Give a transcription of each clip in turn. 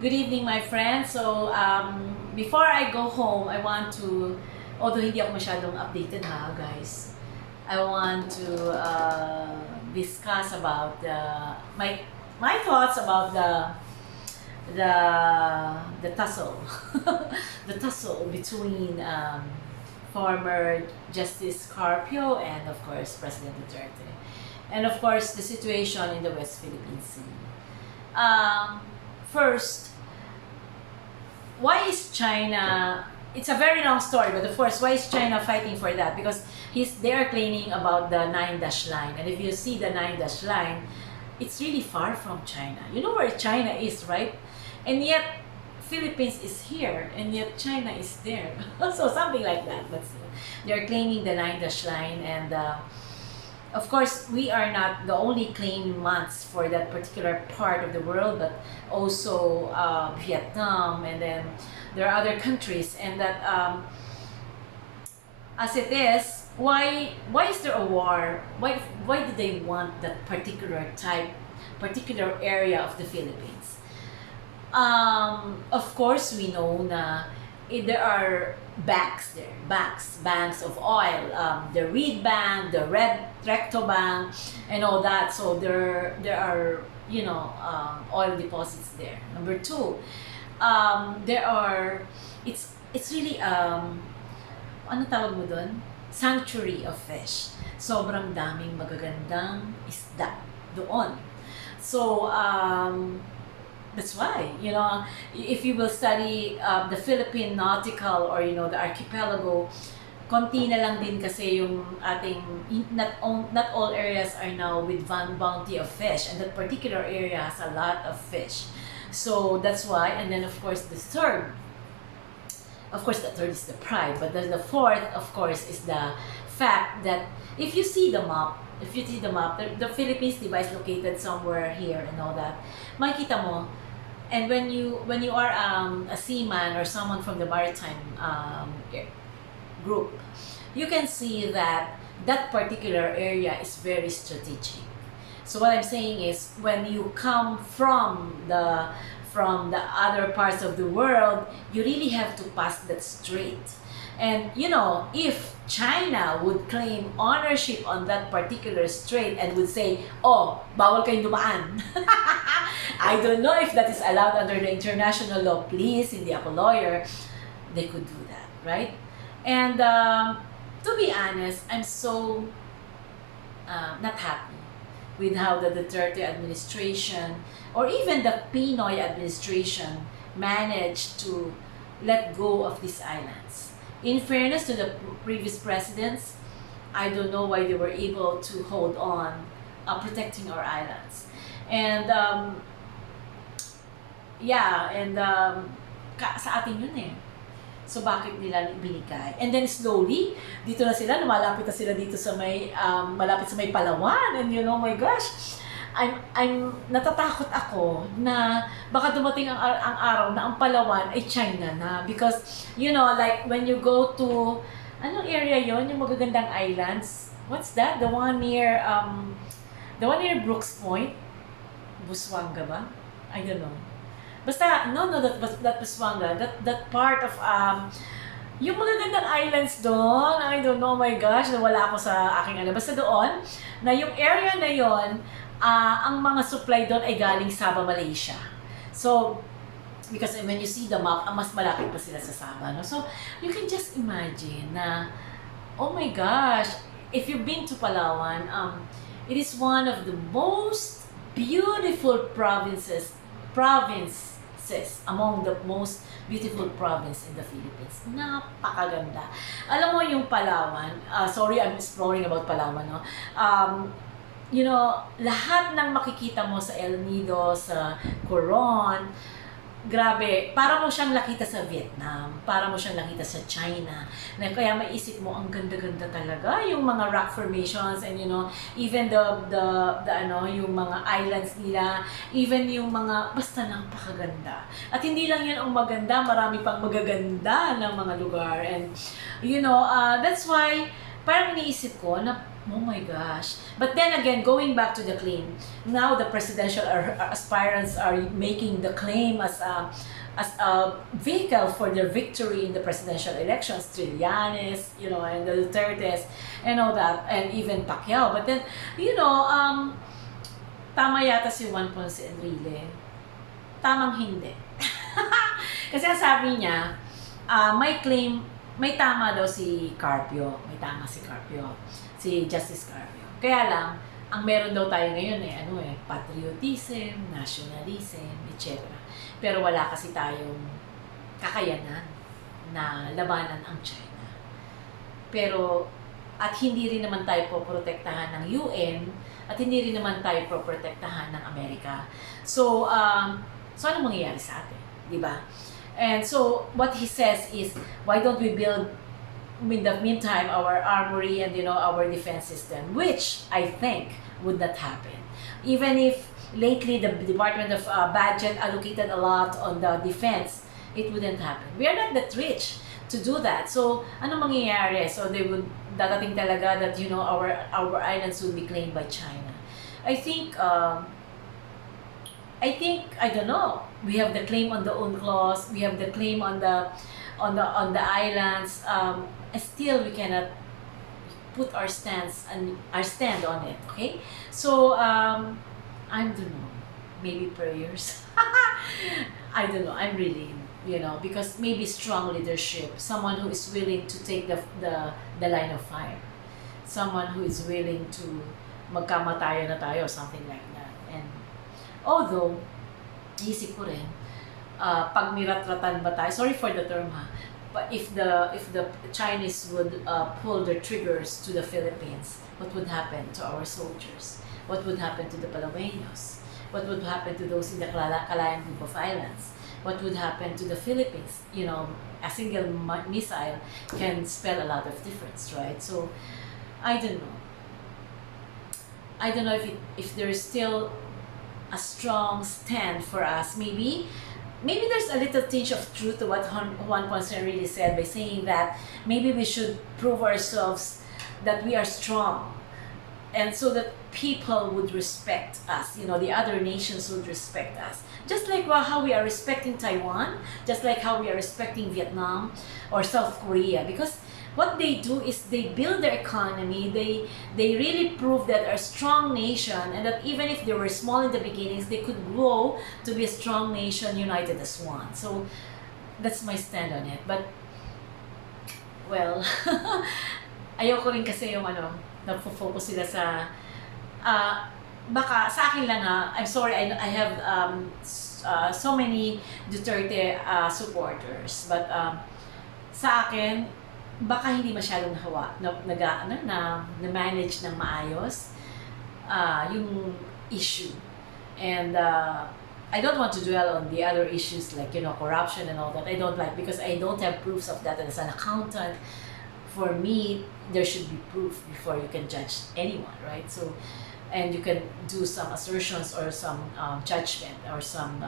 Good evening, my friends. So, before I go home, I want to, although hindi ako masyadong updated ha, guys, I want to discuss about my thoughts about the the tussle, the tussle between former Justice Carpio and of course President Duterte, and of course the situation in the West Philippine Sea. First, why is China? It's a very long story, but of course, why is China fighting for that? Because they are claiming about the nine-dash line, and if you see the nine-dash line, it's really far from China. You know where China is, right? And yet, Philippines is here, and yet China is there. So something like that. But they are claiming the nine-dash line, and of course, we are not the only claimants for that particular part of the world, but also Vietnam, and then there are other countries, and that as it is, why is there a war? Why do they want that particular area of the Philippines? Of course, we know na there are banks of oil, the reed bank, the red recto bank, and all that. So there are oil deposits there. Number two, there are it's really ano tawag mo doon? Sanctuary of fish. Sobrang daming magagandang isda doon. So that's why, if you will study the Philippine nautical, or the archipelago, konti na lang din kasi yung ating, not all areas are now with bounty of fish, and that particular area has a lot of fish. So that's why. And then of course the third is the pride, but then the fourth, of course, is the fact that if you see the map, the Philippines, diba, is located somewhere here and all that. Makikita mo. And when you are a seaman or someone from the maritime group, you can see that that particular area is very strategic. So what I'm saying is, when you come from the other parts of the world, you really have to pass that strait. And if China would claim ownership on that particular strait and would say, "Oh, bawal kayong dumaan." I don't know if that is allowed under the international law. Please, hindi ako lawyer. They could do that, right? And to be honest, I'm so not happy with how the Duterte administration, or even the Pinoy administration, managed to let go of these islands. In fairness to the previous presidents, I don't know why they were able to hold on protecting our islands. And sa atin yun eh. So bakit nila binigay? And then slowly, dito na sila, lumalapit na sila dito sa malapit sa may Palawan. And my gosh, I'm natatakot ako na baka dumating ang araw na ang Palawan ay China na, because like when you go to anong area yon, yung magagandang islands, what's that, the one near Brooks Point, Busuanga ba, I don't know, basta no that Busuanga, that part of yung magagandang islands doon, I don't know, my gosh, nawala ako sa aking basta doon na yung area na yon, ang mga supply doon ay galing Sabah, Malaysia. So, because when you see the map, mas malapit pa sila sa Sabah, no? So, you can just imagine na, oh my gosh, if you've been to Palawan, it is one of the most beautiful provinces among the most beautiful province in the Philippines. Napakaganda. Alam mo yung Palawan, sorry, I'm exploring about Palawan, no? Lahat ng makikita mo sa El Nido, sa Coron, grabe, para mo siyang nakita sa Vietnam, para mo siyang nakita sa China, na kaya maisip mo, ang ganda-ganda talaga, yung mga rock formations, and even the yung mga islands nila, even yung mga, basta napakaganda. At hindi lang yun ang maganda, marami pang magaganda ng mga lugar. And that's why parang iniisip ko na Oh my gosh. But then again, going back to the claim, now the presidential aspirants are making the claim as a vehicle for their victory in the presidential elections, Trillanes, and the Dutertes, and all that, and even Pacquiao. But then, tama yata si Juan Ponce Enrile. Tamang hindi. Kasi ang sabi niya, may claim, may tama daw si Carpio. May tama si Carpio. Si Justice Carpio. Kaya lang, ang meron daw tayo ngayon patriotism, nationalism, etc. Pero wala kasi tayong kakayanan na labanan ang China. Pero, at hindi rin naman tayo poprotektahan ng UN, at hindi rin naman tayo poprotektahan ng Amerika. So anong mangyayari sa atin? Diba? And so, what he says is, why don't we build, in the meantime, our armory and, our defense system, which I think would not happen. Even if lately the Department of Budget allocated a lot on the defense, it wouldn't happen. We are not that rich to do that. So, ano mangyayari? So, they would, dadating talaga that, our islands would be claimed by China. I don't know. We have the claim on the UNCLOS. We have the claim on the islands. Still, we cannot put our stand on it. Okay. So I don't know. Maybe prayers. I don't know. I'm really, because maybe strong leadership. Someone who is willing to take the line of fire. Someone who is willing to magkamatayo na tayo, something like that. And although, isip ko rin, pag niratratan ba tayo, sorry for the term but if the Chinese would pull their triggers to the Philippines, what would happen to our soldiers? What would happen to the Palaweños? What would happen to those in the Calayan group of islands? What would happen to the Philippines? A single missile can spell a lot of difference, right? So, I don't know. I don't know if there is still a strong stand for us. Maybe there's a little tinge of truth to what Juan Ponce really said by saying that maybe we should prove ourselves that we are strong, and so that people would respect us. The other nations would respect us. Just like how we are respecting Taiwan, just like how we are respecting Vietnam or South Korea, because what they do is they build their economy, they really prove that they're a strong nation, and that even if they were small in the beginnings, they could grow to be a strong nation united as one. So that's my stand on it. But, well, ayoko rin kasi yung nagfo-focus sila sa, baka sa akin lang I'm sorry, I have so many Duterte supporters, but sa akin, baka hindi masyadong na-manage ng maayos yung issue. And I don't want to dwell on the other issues like, corruption and all that. I don't like, because I don't have proofs of that. And as an accountant, for me, there should be proof before you can judge anyone, right? So, and you can do some assertions or some judgment or some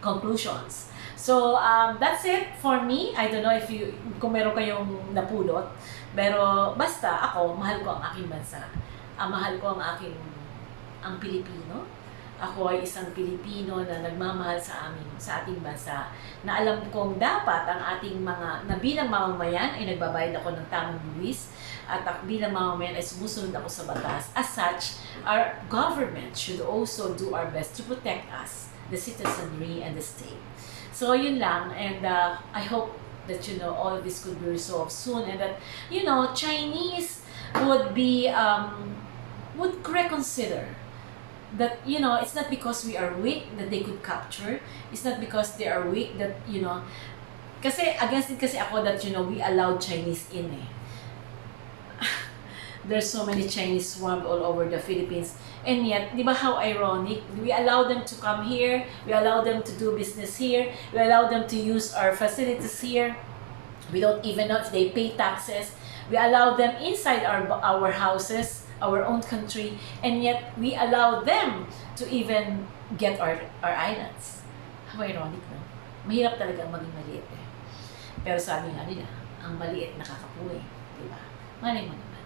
conclusions. So, that's it for me. I don't know kung meron kayong napulot, pero basta ako, mahal ko ang aking bansa. Mahal ko ang Pilipino. Ako ay isang Pilipino na nagmamahal sa ating bansa, na alam kong dapat ang ating na bilang mamamayan ay nagbabayad ako ng tamang buwis, at bilang mamamayan ay sumusunod ako sa batas. As such, our government should also do our best to protect us, the citizenry and the state. So, yun lang, and I hope that, all of this could be resolved soon, and that, Chinese would reconsider that, it's not because we are weak that they could capture. It's not because they are weak that, kasi against it kasi ako that, we allowed Chinese in There's so many Chinese swarmed all over the Philippines. And yet, di ba how ironic? We allow them to come here. We allow them to do business here. We allow them to use our facilities here. We don't even know if they pay taxes. We allow them inside our houses, our own country. And yet, we allow them to even get our islands. How ironic, no? Mahirap talaga maging maliit Pero sabi nga nila, ang maliit nakakapuwi. Di ba? Malay mo naman.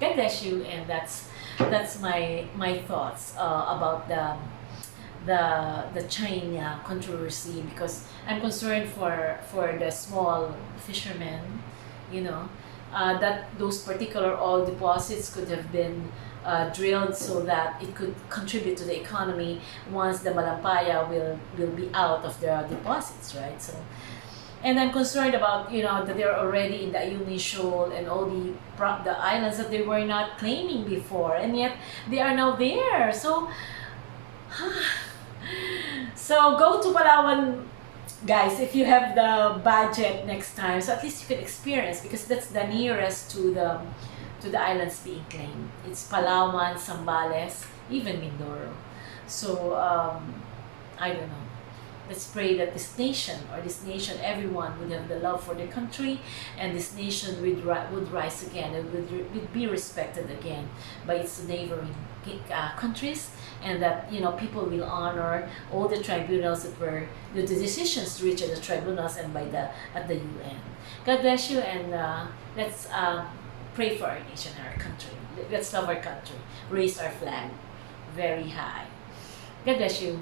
God bless you, and that's my thoughts about the China controversy, because I'm concerned for the small fishermen, you know, that those particular oil deposits could have been drilled so that it could contribute to the economy once the Malampaya will be out of the deposits, right? So, and I'm concerned about, that they're already in the Ayungin Shoal and all the islands that they were not claiming before, and yet they are now there. So so go to Palawan, guys, if you have the budget next time, so at least you can experience, because that's the nearest to the islands being claimed. It's Palawan, Zambales, even Mindoro. So I don't know. Let's pray that this nation, everyone would have the love for their country, and this nation would rise again, and would be respected again by its neighboring countries, and that people will honor all the tribunals that were the decisions reached at the tribunals and at the UN. God bless you, and let's pray for our nation, our country. Let's love our country, raise our flag very high. God bless you.